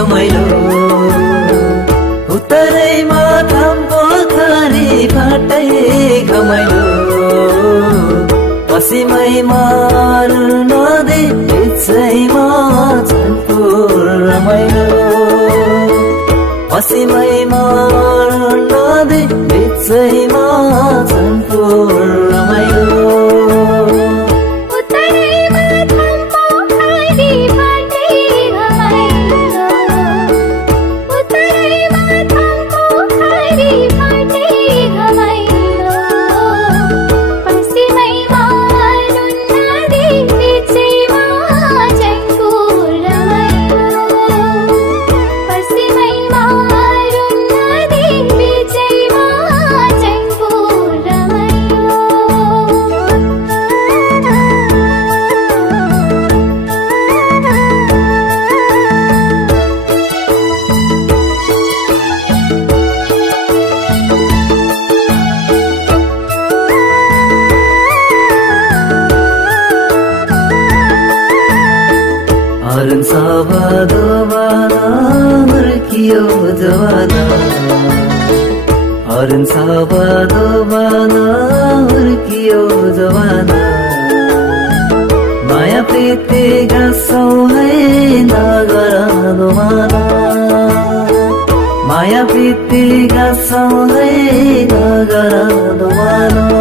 घमाइलो उत्तरैमा पोखरी फाटै घमाइलो पश्चिमैमा नदी बिचैमा झन्को रमाइलो पश्चिमैमा नदी बिचैमा झन्को रमाइलो Arın sabado bana hırkiyo jwana Arın sabado bana hırkiyo jwana Maya priti gasau hai nagarano mana Maya priti gasau hai nagarano mana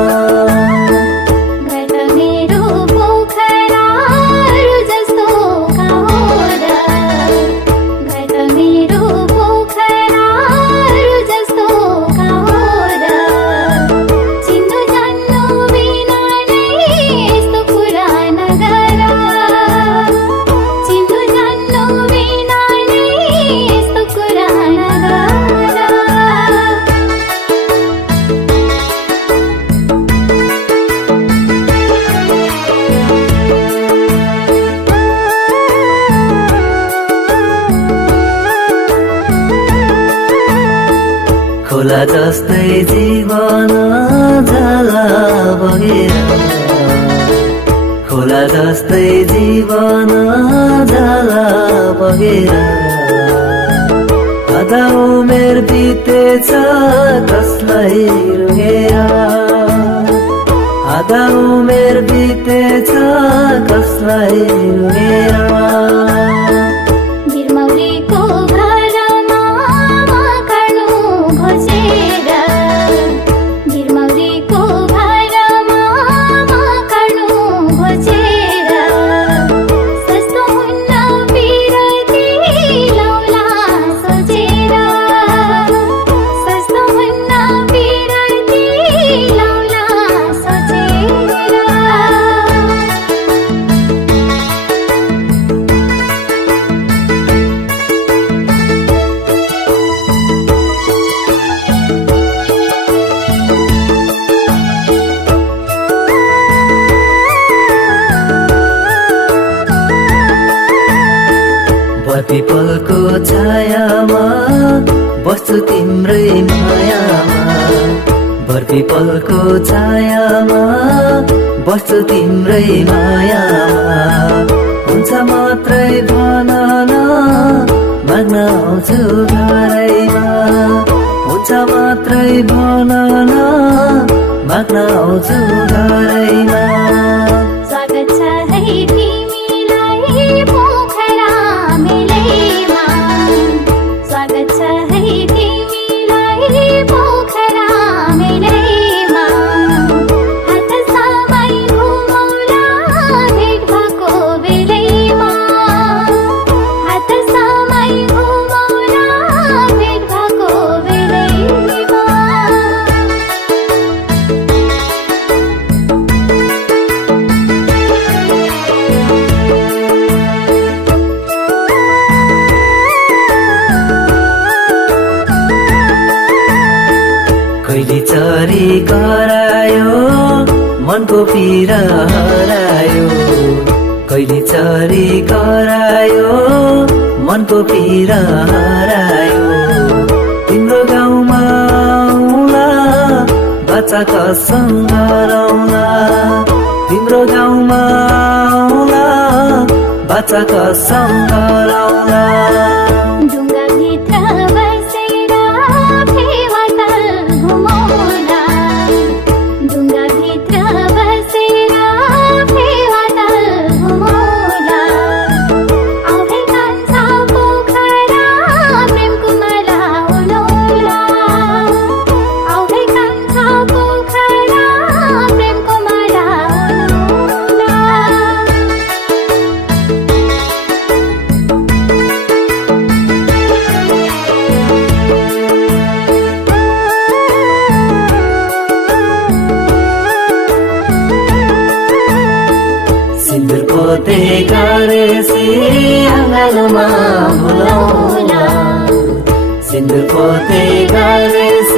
खोला जस्तै जीवन जाला बगेर खोला जस्तै जीवन जाला बगेर आधा उमेर बितेछ कसलाई रुगेर आधा उमेर बितेछ कसलाई रुगेर पिपलको छायामा बस्छु तिम्रै मायामा भर पिपलको छायामा बस्छु तिम्रै मायामा हुन्छ मात्रै भन न माग्न आउँछु घरैमा हुन्छ मात्रै भन न माग्न आउँछु घरैमा स्वागत छ है तिमीलाई पोखरा मेलैमा स्वागत छ है तिमीलाई पोखरा मेलैमा हात समाई घुमौला भेट भएको बेलैमा हात समाई घुमौला भेट भएको बेलैमा कहिले चरी करायो मनको पीरा हरायो कहिले चरी करायो मनको पीरा हरायो तिम्रो गाउँमा आउला बच्चा कसम गरौला तिम्रो गाउँमा आउला बच्चा कसम गरौला ढुङ्गाभित्र बसेर फेवाताल घुमौला ढुङ्गाभित्र बसेर फेवाताल घुमौला आउँदै कान्छा पोखरा प्रेमको माला उडौला आउँदै कान्छा पोखरा प्रेमको माला उडौला सिन्दुर पोते गरेसी आँगनमा बोलाउला सिन्दुर पोते गरेसी